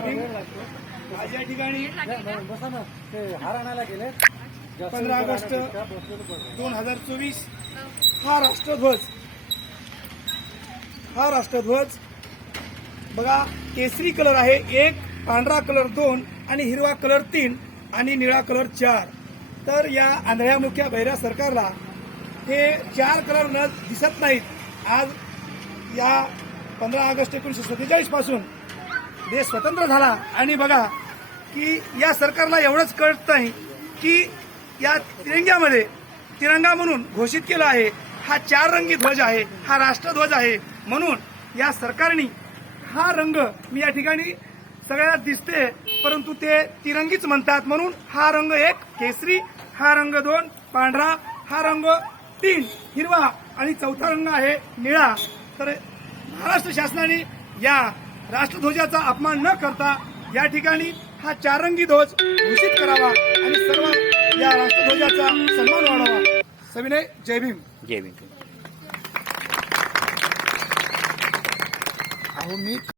आज या ठिकाणी पंधरा ऑगस्ट दोन हजार चोवीस हा राष्ट्रध्वज. हा राष्ट्रध्वज. बघा केसरी कलर आहे एक पांढरा कलर दोन आणि हिरवा कलर तीन आणि निळा कलर चार. तर या आंधळ्या मुख्या बहिऱ्या सरकारला हे चार कलर न दिसत नाहीत. आज या पंधरा ऑगस्ट एकोणीसशे सत्तेचाळीसपासून देश स्वतंत्र झाला. आणि बघा की या सरकारला एवढंच कळत नाही की या तिरंग्यामध्ये तिरंगा म्हणून घोषित केला आहे हा चार रंगी ध्वज आहे हा राष्ट्रध्वज आहे. म्हणून या सरकारने हा रंग मी या ठिकाणी सगळ्यात दिसते परंतु ते तिरंगीच म्हणतात. म्हणून हा रंग एक केसरी हा रंग दोन पांढरा हा रंग तीन हिरवा आणि चौथा रंग आहे निळा. तर महाराष्ट्र शासनाने या राष्ट्रध्वजाचा अपमान न करता या ठिकाणी हा चारंगी ध्वज घोषित करावा आणि सर्व या राष्ट्रध्वजाचा सन्मान वाढावा. सविनय जय भीम. जय भीम. अहो मी